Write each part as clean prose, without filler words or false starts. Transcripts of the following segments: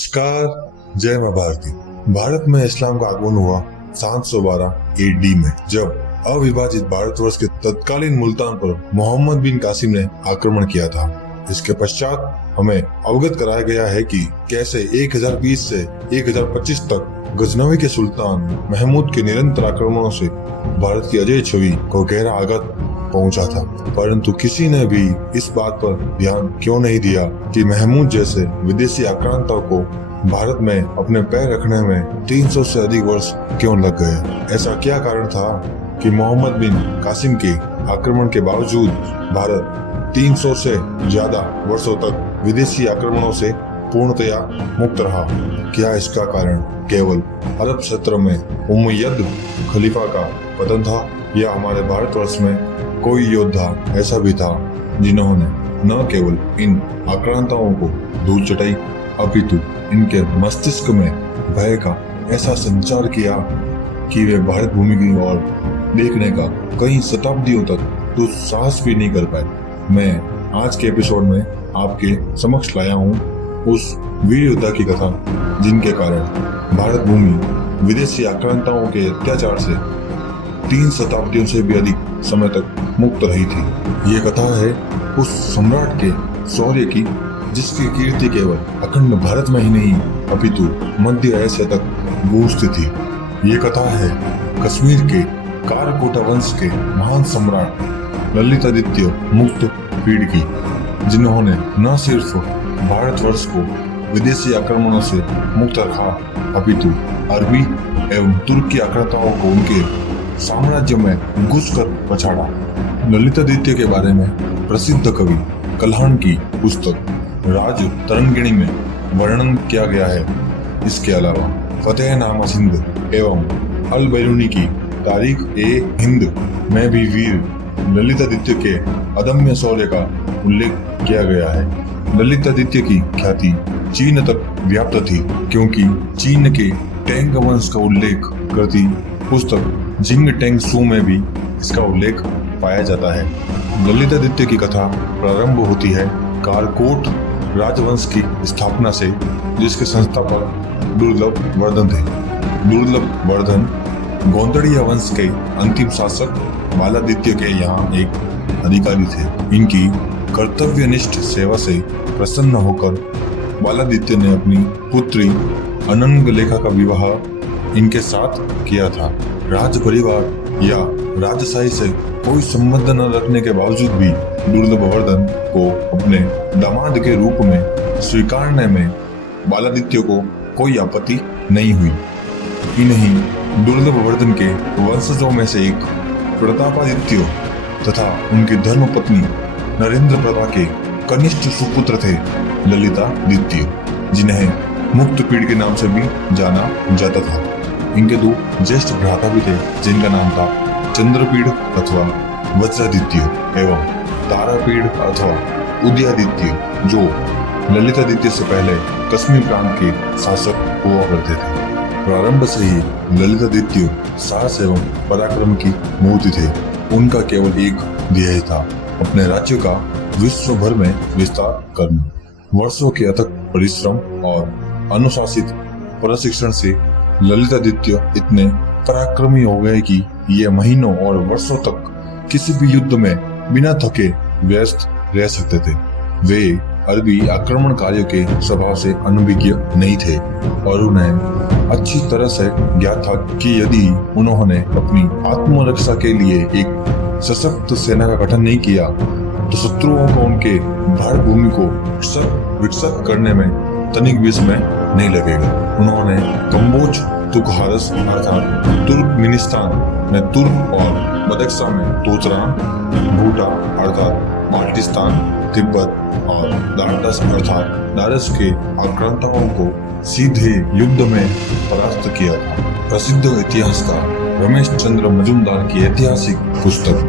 नमस्कार, जय मां भारती। भारत में इस्लाम का आगमन हुआ 712 एडी में, जब अविभाजित भारतवर्ष के तत्कालीन मुल्तान पर मोहम्मद बिन कासिम ने आक्रमण किया था। इसके पश्चात हमें अवगत कराया गया है कि कैसे 1020 से 1025 तक गजनवी के सुल्तान महमूद के निरंतर आक्रमणों से भारत की अजय छवि को गहरा आघात पहुंचा था, परंतु किसी ने भी इस बात पर ध्यान क्यों नहीं दिया कि महमूद जैसे विदेशी आक्रांताओं को भारत में अपने पैर रखने में 300 से अधिक वर्ष क्यों लग गए। ऐसा क्या कारण था कि मोहम्मद बिन कासिम के आक्रमण के बावजूद भारत 300 से ज्यादा वर्षों तक विदेशी आक्रमणों से पूर्णतया मुक्त रहा। क्या इसका कारण केवल अरब क्षेत्र में उमय्यद खलीफा का पतन था, या हमारे भारतवर्ष में कोई योद्धा ऐसा भी था जिन्होंने न केवल इन आक्रांताओं को धूल चटाई, अपितु इनके मस्तिष्क में भय का ऐसा संचार किया कि वे भारत भूमि की ओर देखने का कई शताब्दियों तक दुस्साहस भी नहीं कर पाए। मैं आज के एपिसोड में आपके समक्ष लाया हूँ उस वीर योद्धा की कथा जिनके कारण भारत भूमि विदेशी आक्रांताओं के अत्याचार से 3 शताब्दियों से भी अधिक समय तक मुक्त रही थी। ये कथा है उस सम्राट के शौर्य की जिसकी कीर्ति केवल अखंड भारत में ही नहीं अपितु मध्य एशिया तक गूंजती थी। ये कथा है कश्मीर के कारकोटा वंश के महान सम्राट ललितादित्य मुक्त पीढ़ की, जिन्होंने न सिर्फ भारतवर्ष को विदेशी आक्रमणों से मुक्त रखा अपितु अरबी एवं तुर्की आक्रांताओं को उनके साम्राज्य में घुसकर पछाड़ा। ललितादित्य के बारे में प्रसिद्ध कवि कल्हण की पुस्तक राज तरंगिणी में वर्णन किया गया है। इसके अलावा फतेहनामा सिंध एवं अल बैरूनी की तारीख ए हिंद में भी वीर ललितादित्य के अदम्य शौर्य का उल्लेख किया गया है। ललितादित्य की ख्याति चीन तक व्याप्त थी, क्योंकि चीन के टेंग वंश का उल्लेख करती पुस्तक जिंग टेंग सू में भी इसका उल्लेख पाया जाता है। ललितादित्य की कथा प्रारंभ होती है कारकोट राजवंश की स्थापना से, जिसके संस्थापक दुर्लभ वर्धन थे। दुर्लभ वर्धन गोंदड़िया वंश के अंतिम शासक बालादित्य के यहाँ एक अधिकारी थे। इनकी कर्तव्यनिष्ठ सेवा से प्रसन्न होकर बालादित्य ने अपनी पुत्री अनंगलेखा का विवाह इनके साथ किया था। राज परिवार या राजशाही से कोई संबंध न रखने के बावजूद भी दुर्लभवर्धन को अपने दामाद के रूप में स्वीकारने में बालादित्य को कोई आपत्ति नहीं हुई। इन्हीं दुर्लभवर्धन के वंशजों में से एक प्रतापादित्य तथा उनकी धर्मपत्नी नरेंद्र प्रभा के कनिष्ठ सुपुत्र थे ललितादित्य, जिन्हें मुक्त पीढ़ के नाम से भी जाना जाता था। इनके 2 ज्येष्ठ भ्राता भी थे, जिनका नाम था चंद्रपीड़ अथवा वज्रादित्य एवं तारापीड़ अथवा उदयादित्य, जो ललितादित्य से पहले कश्मीर प्रांत के शासक हुआ करते थे। प्रारंभ से ही ललितादित्य साहस एवं पराक्रम की मूर्ति थे। उनका केवल एक ध्येय था, अपने राज्य का विश्व भर में विस्तार करना। वर्षों के अथक परिश्रम और अनुशासित प्रशिक्षण से ललितादित्य इतने पराक्रमी हो गए कि ये महीनों और वर्षों तक किसी भी युद्ध में बिना थके व्यस्त रह सकते थे। वे अरबी आक्रमणकारियों के स्वभाव से अनभिज्ञ नहीं थे और उन्हें अच्छी तरह से ज्ञात था कि यदि उन्होंने अपनी आत्मरक्षा के लिए एक सशक्त सेना का गठन नहीं किया तो शत्रुओं को उनके भारत भूमि को विकसित करने में तनिक भी समय नहीं लगेगा। उन्होंने कम्बोज, तुकहारस अर्थात तुर्कमेनिस्तान में तुर्क और बदख्शा में तोचरान, भूटा अर्थात बाल्टिस्तान, तिब्बत और दारदस अर्थात दारस के आक्रांताओं को सीधे युद्ध में परास्त किया था। प्रसिद्ध इतिहासकार रमेश चंद्र मजुमदार की ऐतिहासिक पुस्तक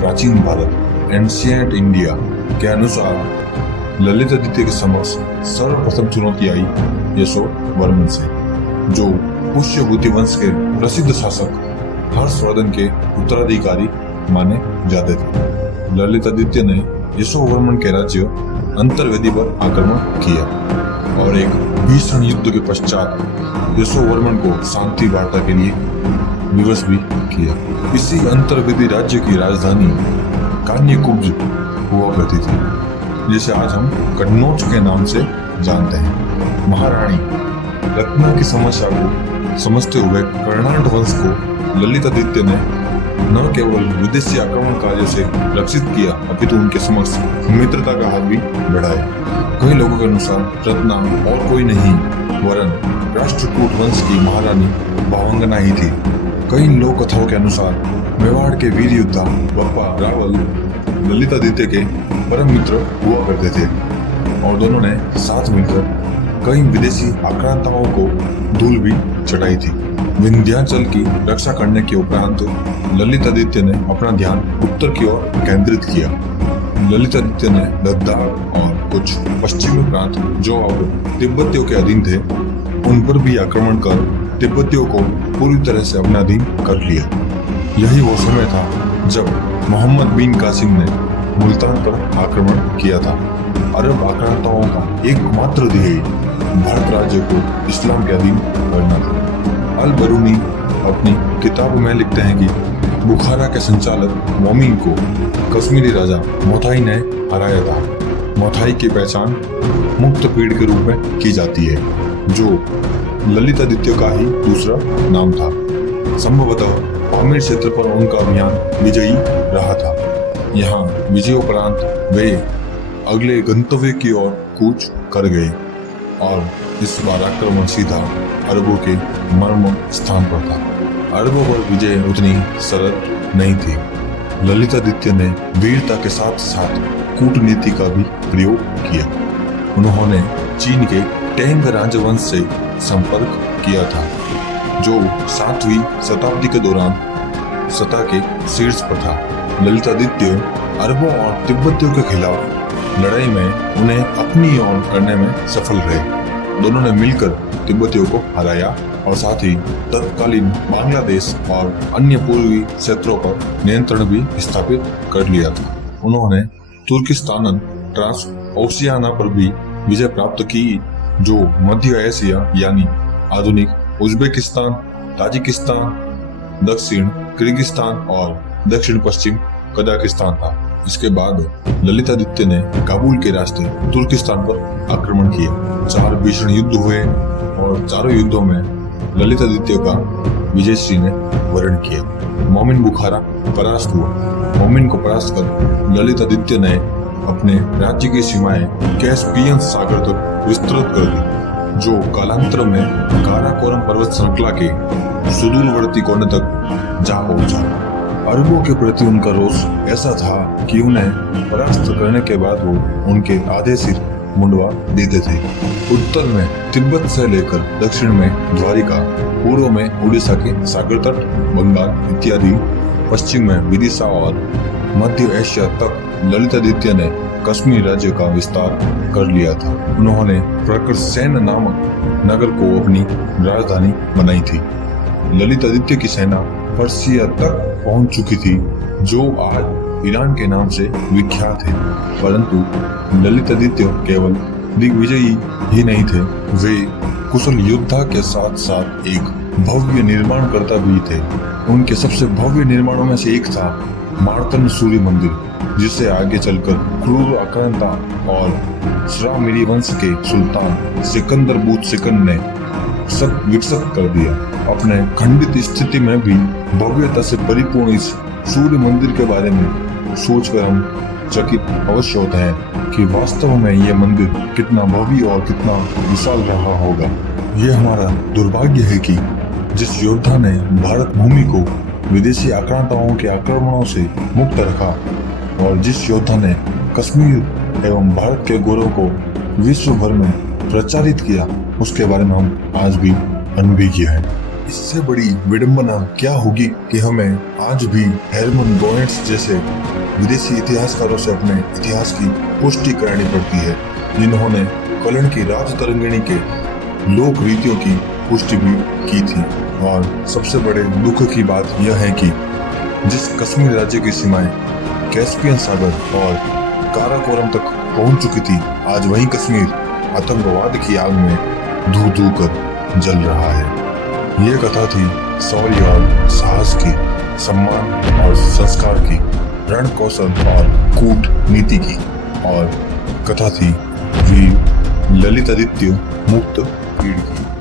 प्राचीन भारत एंशिएंट इंडिया के अनुसार ललितादित्य के समक्ष सर्वप्रथम चुनौती आई यशोवर्मन से, जो पुष्यभूति वंश के प्रसिद्ध शासक हर्षवर्धन के उत्तराधिकारी माने जाते थे। ललितादित्य ने यशोवर्मन के राज्य अंतर्वेदी पर आक्रमण किया और एक भीषण युद्ध के पश्चात यशोवर्मन को शांति वार्ता के लिए विवश भी किया। इसी अंतर्वेदी राज्य की राजधानी कान्यकुब्ज हुआ करती थी, जिसे आज हम कन्नौज के नाम से जानते हैं। महारानी रत्ना की समस्या को समझते हुए कर्नाट वंश को ललितादित्य ने न केवल विदेशी आक्रमण कार्य से रक्षित किया, अपितु उनके समक्ष मित्रता का हाथ भी बढ़ाया। कई लोगों के अनुसार रत्ना और कोई नहीं वरन राष्ट्रकूट वंश की महारानी भावंगना ही थी। कई लोक कथाओं के अनुसार मेवाड़ के वीर योद्धा बप्पा रावल ललितादित्य के परम मित्र हुआ करते थे और दोनों ने साथ मिलकर कई विदेशी आक्रांताओं को धूल भी चढ़ाई थी। विंध्याचल की रक्षा करने के उपरांत ललितादित्य ने अपना ध्यान उत्तर की ओर केंद्रित किया। ललितादित्य ने लद्दाख और कुछ पश्चिमी प्रांत जो अब तिब्बतियों के अधीन थे, उन पर भी आक्रमण कर तिब्बतियों को पूरी तरह से अपना अधीन कर लिया। यही वो समय था जब मोहम्मद बिन कासिम ने मुल्तान पर आक्रमण किया था। अरब आक्रांताओं का एकमात्र ध्येय भारत राज्य को इस्लाम के अधीन करना था। अल बरूनी अपनी किताब में लिखते हैं कि बुखारा के संचालक मोमिन को कश्मीरी राजा मोथाई ने हराया था। मोथाई की पहचान मुक्त पीड़ के रूप में की जाती है, जो ललितादित्य का ही दूसरा नाम था। संभवतः पामीर क्षेत्र पर उनका अभियान विजयी रहा था। यहाँ विजयोपरांत वे अगले गंतव्य की ओर कूच कर गए और इस बार आक्रमण सीधा अरबों के मर्म स्थान पर था। अरबों पर विजय उतनी सरल नहीं थी। ललितादित्य ने वीरता के साथ साथ कूटनीति का भी प्रयोग किया। उन्होंने चीन के टेंग राजवंश से संपर्क किया था, जो 7वीं शताब्दी के दौरान सत्ता के शीर्ष पर था। ललितादित्य अरबों और तिब्बतियों के खिलाफ लड़ाई में उन्हें अपनी ओर करने में सफल रहे। दोनों ने मिलकर तिब्बतियों को हराया और साथ ही तत्कालीन बांग्लादेश और अन्य पूर्वी क्षेत्रों पर नियंत्रण भी स्थापित कर लिया था। उन्होंने तुर्किस्तान ट्रांस ओशियाना पर भी विजय प्राप्त की, जो मध्य एशिया यानी आधुनिक उज्बेकिस्तान, ताजिकिस्तान, दक्षिण किर्गिस्तान और दक्षिण पश्चिम कजाकिस्तान था। इसके बाद ललितादित्य ने काबुल के रास्ते तुर्किस्तान पर आक्रमण किया। 4 भीषण युद्ध हुए और चारों युद्धों में ललितादित्य का विजयश्री ने वर्ण किया। मोमिन बुखारा परास्त हुआ। मोमिन को परास्त कर ललितादित्य ने अपने राज्य की सीमाएं कैस्पियन सागर तक विस्तृत कर दी, जो कालांतर में काराकोरम पर्वत श्रृंखला के सुदूरवर्ती कोने तक जा पहुंचा। अरबों के प्रति उनका रोष ऐसा था कि उन्हें परास्त करने के बाद वो उनके आधे सिर मुंडवा देते थे। उत्तर में तिब्बत से लेकर दक्षिण में द्वारिका, पूर्व में उड़ीसा के सागर तट, बंगाल इत्यादि, पश्चिम में विदिशा और मध्य एशिया तक ललितादित्य ने कश्मीर राज्य का विस्तार कर लिया था। उन्होंने प्रकरसेन नामक नगर को अपनी राजधानी बनाई थी। ललितादित्य की सेना पर्सिया तक पहुंच चुकी थी, जो आज ईरान के नाम से विख्यात है। परंतु ललितादित्य केवल दिग्विजयी ही नहीं थे, वे कुशल योद्धा के साथ साथ एक भव्य निर्माणकर्ता भी थे। उनके सबसे भव्य निर्माणों में से एक था मार्तन सूर्य मंदिर, जिसे आगे चलकर क्रूर आक्रांता और श्रामिरी वंश के सुल्तान सिकंदर बूत सिकंद ने विकसित कर दिया। अपने खंडित स्थिति में भी भव्यता से परिपूर्ण इस सूर्य मंदिर के बारे में सोचकर हम चकित अवश्य होते हैं कि वास्तव में यह मंदिर कितना भव्य और कितना विशाल रहा होगा। यह हमारा दुर्भाग्य है कि जिस योद्धा ने भारत भूमि को विदेशी आक्रांताओं के आक्रमणों से मुक्त रखा और जिस योद्धा ने कश्मीर एवं भारत के गौरव को विश्व भर में प्रचारित किया, उसके बारे में हम आज भी अनभिज्ञ हैं। इससे बड़ी विडंबना क्या होगी कि हमें आज भी हेरमन गोएट्स जैसे विदेशी इतिहासकारों से अपने इतिहास की पुष्टि करानी पड़ती है, जिन्होंने कलन की राज तरंगिणी के लोक रीतियों की पुष्टि भी की थी। और सबसे बड़े दुख की बात यह है कि जिस कश्मीर राज्य की सीमाएं कैस्पियन सागर और काराकोरम तक पहुंच चुकी थी, आज वही कश्मीर आतंकवाद की आग में धू धू कर जल रहा है। ये कथा थी शौर्य और साहस की, सम्मान और संस्कार की, रण कौशल और कूटनीति की, और कथा थी वीर ललितादित्य मुक्त पीड़ की।